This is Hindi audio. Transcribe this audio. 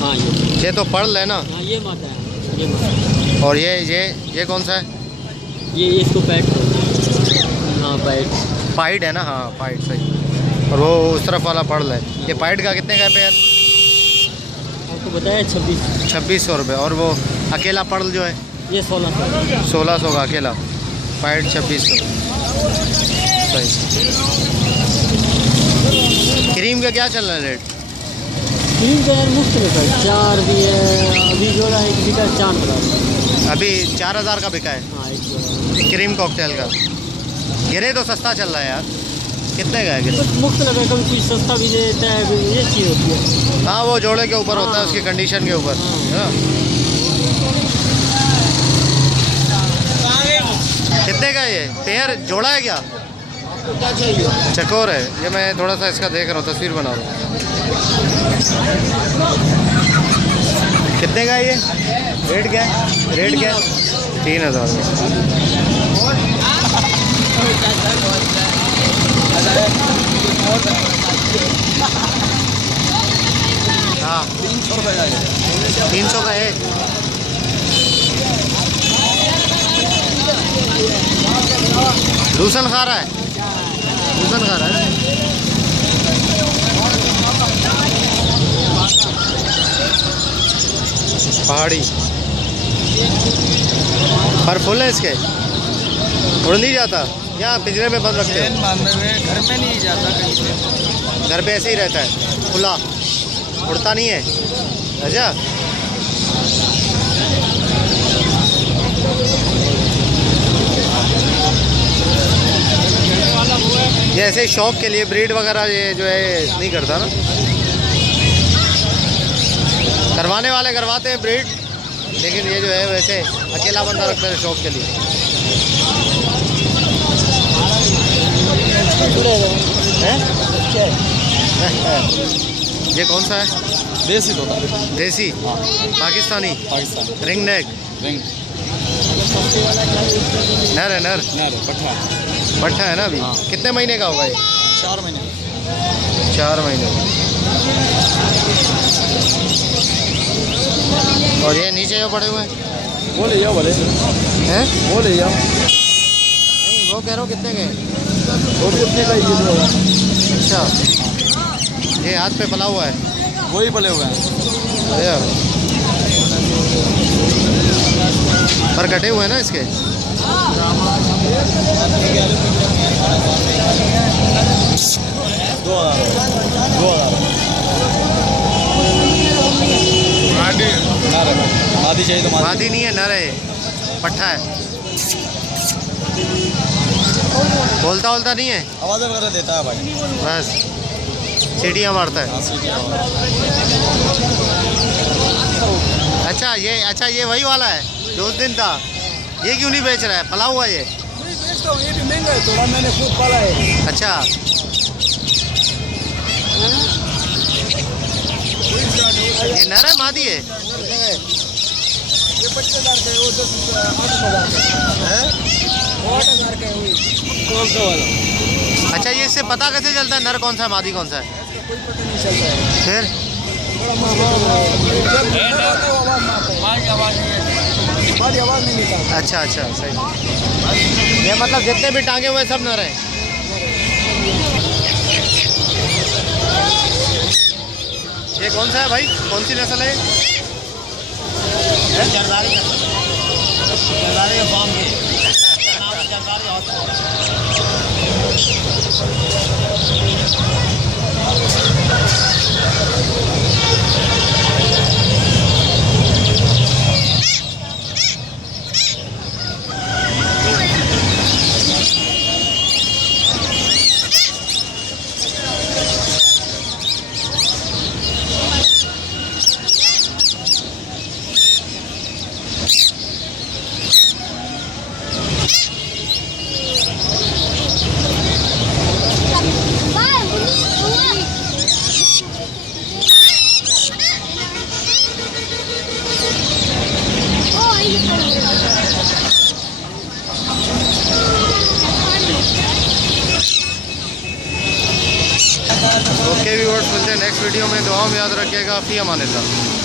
हाँ ये तो पर्ल है ना? हाँ ये मादा है, ये मादा। और ये कौन सा है? ये इसको पैड। हाँ पैड। पाइड है ना? हाँ पाइड सही। और वो उस तरफ वाला पर्ल है। ये पाइड का कितने का है पेयर? आपको बताया 2600 रुपये। और वो अकेला पर्ल जो है ये 1600। 1600 का अकेला। पाइड 2600 सही। क्रीम का क्या चल रहा है रेट? क्रीम का यार मुख्तलिफ है, 4 भी है, अभी जोड़ा एक बिका 4000। अभी 4000 का बिका है। हाँ एक जोड़ा क्रीम कॉकटेल का। गिरे तो सस्ता चल रहा है यार। कितने का है गिरे? कुछ मुख्तलिफ है, कभी कुछ सस्ता भी दे देता है, ये चीज़ होती है। हाँ वो जोड़े के ऊपर होता है, उसकी कंडीशन के ऊपर। हाँ। कितने का ये पेयर जोड़ा है क्या? क्या चाहिए? चकोर है ये। मैं थोड़ा सा इसका देख रहा हूँ, तस्वीर बना रहा हूँ। कितने का है ये? रेट क्या है? रेट क्या है? 3000 हाँ 300 रुपये का है। 300 का है। लूसन खा रहा है? लूसन खा रहा है। पहाड़ी पर फुल है इसके? उड़ नहीं जाता या पिंजरे में बंद रखते हैं? घर में नहीं जाता कहीं पे। घर पे ऐसे ही रहता है खुला, उड़ता नहीं है? अच्छा। ये ऐसे शौक के लिए ब्रीड वगैरह ये जो है नहीं करता ना? करवाने वाले करवाते हैं ब्रीड, लेकिन ये जो है वैसे अकेला बंदा रखता है शौक के लिए। ये कौन सा है? देसी तोता। देसी? हाँ। Pakistani? Pakistan. Ring neck? Ring. नर है? नर पट्ठा। पट्ठा है ना अभी? हाँ। कितने महीने का होगा ये? 4 महीने। 4 महीने। और ये नीचे जो पड़े हुए हैं वो ले जाओ भले हैं? वो ले जाओ। नहीं वो कह रहा हूँ कितने के? वो कितने का ये? अच्छा ये हाथ पे पला हुआ है? वही पले हुए हैं। अरे यार पर कटे हुए हैं ना इसके? मादी चाहिए तो मादी नहीं है, नर है, पट्ठा है। बोलता बोलता नहीं है? आवाज़ वगैरह देता है भाई, बस सीटियाँ मारता है। अच्छा ये वही वाला है जो उस दिन था। ये क्यों नहीं बेच रहा है? पला हुआ ये? ये भी महंगा है थोड़ा, मैंने खुद पाला है। अच्छा ये नर है मादी है? ये 25,000 का है, वो 8,000 का है। 8,000 का है कौन सा वाला? अच्छा ये इससे पता कैसे चलता है नर कौन सा है मादी कौन सा है? कोई पता नहीं चलता है। फिर आवाज़ नहीं निकालता। अच्छा सही। ये मतलब जितने भी टांगे हुए सब नर हैं? ये कौन सा है भाई? कौन सी नस्ल है? जरदारी का फार्म है। ओके व्यूअर्स, मिलते हैं नेक्स्ट वीडियो में। दुआओं में याद रखिएगा। फी अमान अल्लाह।